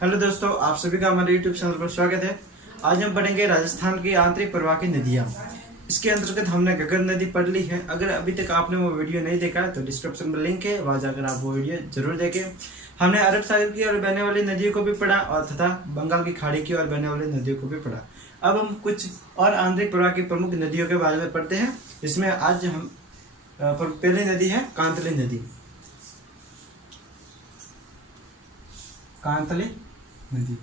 Hello दोस्तों, आप सभी का हमारे यूट्यूब चैनल पर स्वागत है। आज हम पढ़ेंगे राजस्थान की आंतरिक प्रवाह की नदियाँ। इसके अंतर्गत हमने घग्गर नदी पढ़ ली है। अगर अभी तक आपने वो वीडियो नहीं देखा है तो डिस्क्रिप्शन में लिंक है, वहाँ जाकर आप वो वीडियो जरूर देखें। हमने अरब सागर की ओर बहने वाली नदियों को भी पढ़ा और तथा बंगाल की खाड़ी की ओर बहने वाली नदियों को भी पढ़ा। अब हम कुछ और आंतरिक प्रवाह की प्रमुख नदियों के बारे में पढ़ते हैं। इसमें आज हम पहली नदी है कांतली नदी। कांतली नदी,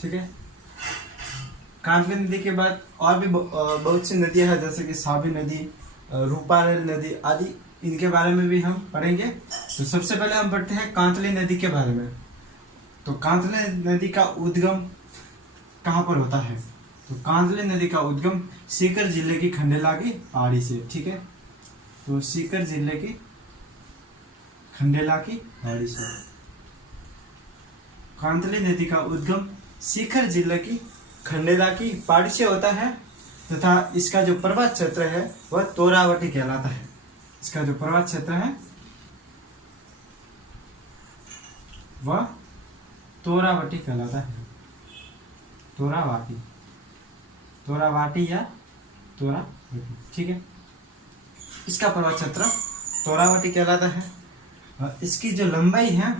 ठीक है। कांतली नदी के बाद और भी बहुत सी नदियां हैं, जैसे कि साबी नदी, रूपारेल नदी आदि। इनके बारे में भी हम पढ़ेंगे। तो सबसे पहले हम पढ़ते हैं कांतली नदी के बारे में। तो कांतली नदी का उद्गम कहाँ पर होता है? तो कांतली नदी का उद्गम सीकर जिले की खंडेला की पहाड़ी से, ठीक है। तो सीकर जिले की खंडेला की पहाड़ी से कांतली नदी का उद्गम सीकर जिले की खंडेला की पहाड़ी से होता है तथा इसका जो पर्वत क्षेत्र है वह तोरावटी कहलाता है। इसका जो पर्वत क्षेत्र है वह तोरावटी कहलाता है। तोरावाटी या तोरावटी, ठीक है। इसका पर्वत क्षेत्र तोरावटी कहलाता है। इसकी जो लंबाई है,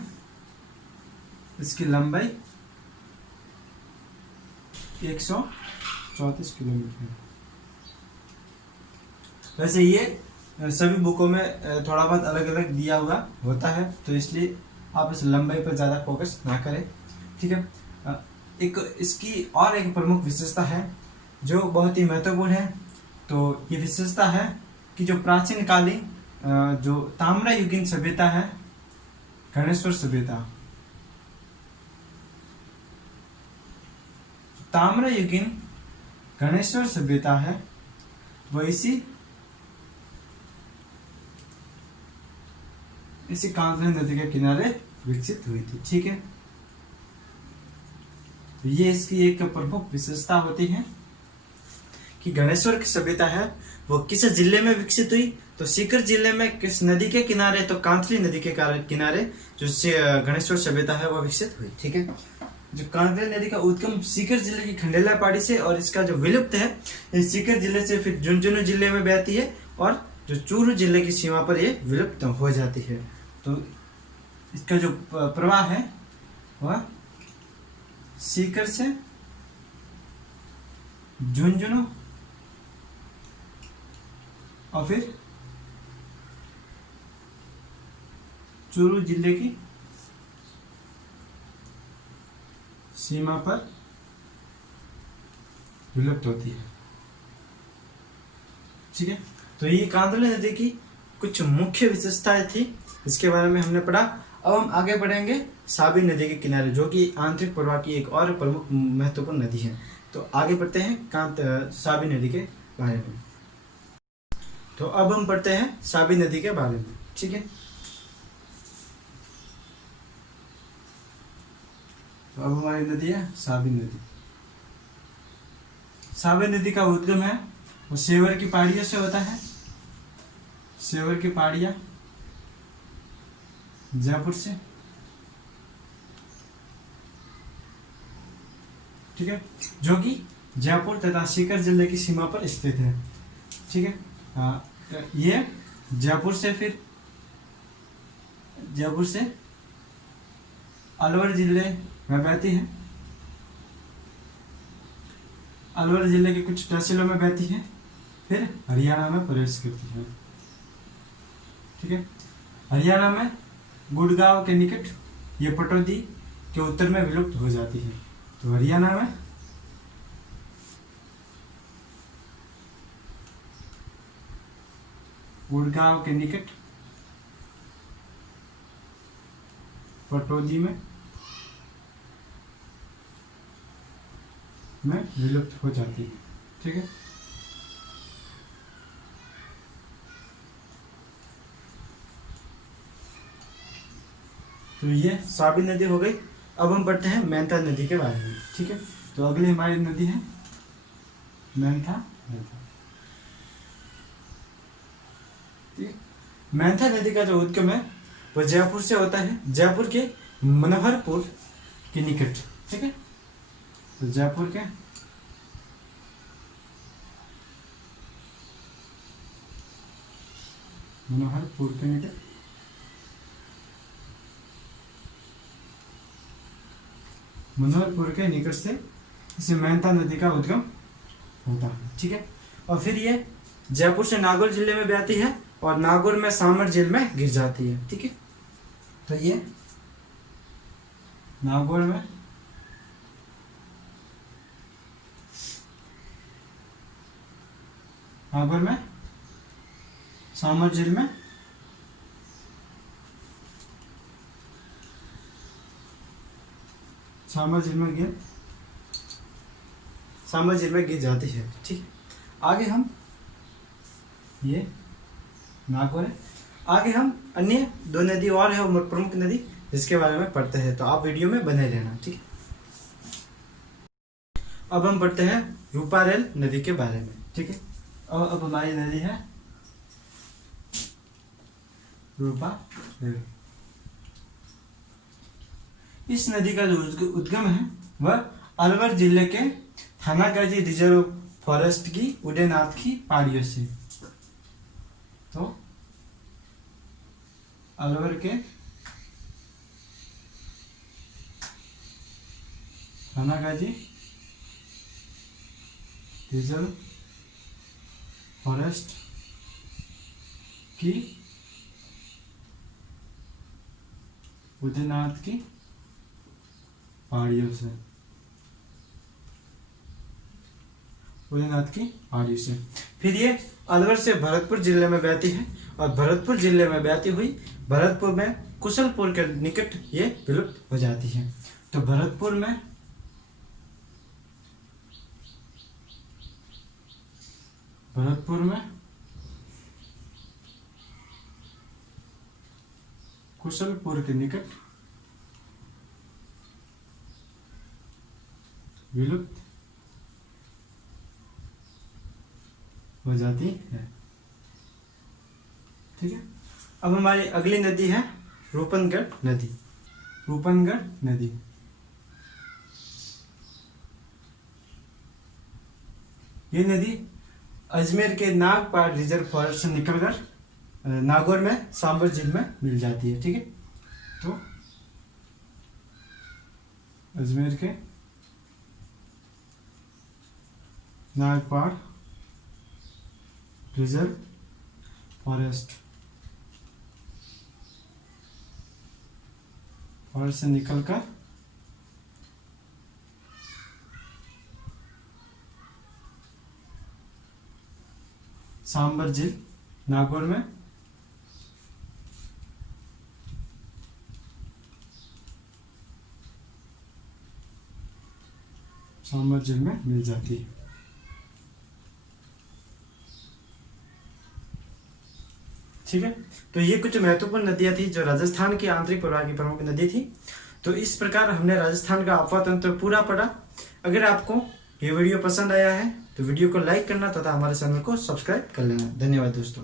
इसकी लंबाई 134 किलोमीटर है। वैसे ये सभी बुकों में थोड़ा बहुत अलग अलग दिया हुआ होता है, तो इसलिए आप इस लंबाई पर ज़्यादा फोकस ना करें, ठीक है। एक इसकी और एक प्रमुख विशेषता है जो बहुत ही महत्वपूर्ण है। तो ये विशेषता है कि जो प्राचीन कालीन जो ताम्रयुगीन सभ्यता है, गणेश्वर सभ्यता, ताम्रयुगीन गणेश्वर सभ्यता है, वह इसी कांतली नदी के किनारे विकसित हुई थी, ठीक है। तो ये इसकी एक प्रमुख विशेषता होती है कि गणेश्वर की सभ्यता है वो किस जिले में विकसित हुई? तो सीकर जिले में किस नदी के किनारे? तो कांतली नदी के किनारे जो गणेश्वर सभ्यता है वह विकसित हुई, ठीक है। जो कांतली नदी का उद्गम सीकर जिले की खंडेला पहाड़ी से और इसका जो विलुप्त है ये सीकर जिले से फिर झुंझुनू जिले में बहती है और जो चूरू जिले की सीमा पर ये विलुप्त हो जाती है। तो इसका जो प्रवाह है वह सीकर से झुंझुनू और फिर चूरू जिले की सीमा पर विलुप्त होती है, ठीक है। तो ये कांतली नदी की कुछ मुख्य विशेषताएं थी, इसके बारे में हमने पढ़ा। अब हम आगे बढ़ेंगे साबी नदी के किनारे, जो कि आंतरिक प्रवाह की एक और प्रमुख महत्वपूर्ण नदी है। तो आगे बढ़ते हैं साबी नदी के बारे में। तो अब हम पढ़ते हैं साबी नदी के बारे में, ठीक है। तो अब हमारी नदी है साबी नदी। साबी नदी का उद्गम है वो सेवर की पहाड़ियों से होता है। सेवर की पहाड़ियां जयपुर से, ठीक है, जो कि जयपुर तथा सीकर जिले की सीमा पर स्थित है, ठीक है। ये जयपुर से अलवर जिले में बहती है। अलवर जिले के कुछ तहसीलों में बहती है, फिर हरियाणा में प्रवेश करती है, ठीक है। हरियाणा में गुड़गांव के निकट ये पटौदी के उत्तर में विलुप्त हो जाती है। तो हरियाणा में गुड़गांव के निकट पटौदी में विलुप्त हो जाती है, ठीक है। तो ये साबी नदी हो गई। अब हम पढ़ते हैं मेंथा नदी के बारे में, ठीक है। तो अगली हमारी नदी है मेंथा नदी। मेंथा नदी का जो उद्गम है वो जयपुर से होता है। जयपुर के मनोहरपुर के निकट, ठीक है। तो जयपुर के मनोहरपुर के निकट मनोहरपुर के निकट से इसे मेहता नदी का उद्गम होता है, ठीक है। और फिर ये जयपुर से नागौर जिले में बहती है और नागौर में सामर झील में गिर जाती है, ठीक है। तो ये नागौर में सामर झील में सामर झील में गिर जाती है, ठीक है। आगे हम ये नागौर है, आगे हम अन्य 2 नदी और है प्रमुख नदी जिसके बारे में पढ़ते हैं, तो आप वीडियो में बने रहना, ठीक है। अब हम पढ़ते हैं रूपारेल नदी के बारे में, ठीक है। अब हमारी नदी है रूपारेल। इस नदी का जो उद्गम है वह अलवर जिले के थानागाजी रिजर्व फॉरेस्ट की उदयनाथ की पहाड़ियों से। तो अलवर के थानागाजी रिजर्व फॉरेस्ट की उदयनाथ की पहाड़ियों से, फिर ये अलवर से भरतपुर जिले में बहती है और भरतपुर जिले में बहती हुई भरतपुर में कुशलपुर के निकट ये विलुप्त हो जाती है। तो भरतपुर में कुशलपुर के निकट विलुप्त हो जाती है, ठीक है। अब हमारी अगली नदी है रूपनगढ़ नदी। ये नदी अजमेर के नागपाड़ रिजर्व फॉरेस्ट से निकलकर नागौर में सांबर झील में मिल जाती है, ठीक है। तो अजमेर के नागपाड़ रिजर्व फॉरेस्ट से निकलकर सांबर झील नागौर में सांबर झील में मिल जाती है, ठीक है। तो ये कुछ महत्वपूर्ण नदियां थी जो राजस्थान की आंतरिक प्रवाह की प्रमुख नदी थी। तो इस प्रकार हमने राजस्थान का आबोहवा तंत्र पूरा पढ़ा। अगर आपको ये वीडियो पसंद आया है तो वीडियो को लाइक करना तथा हमारे चैनल को सब्सक्राइब कर लेना। धन्यवाद दोस्तों।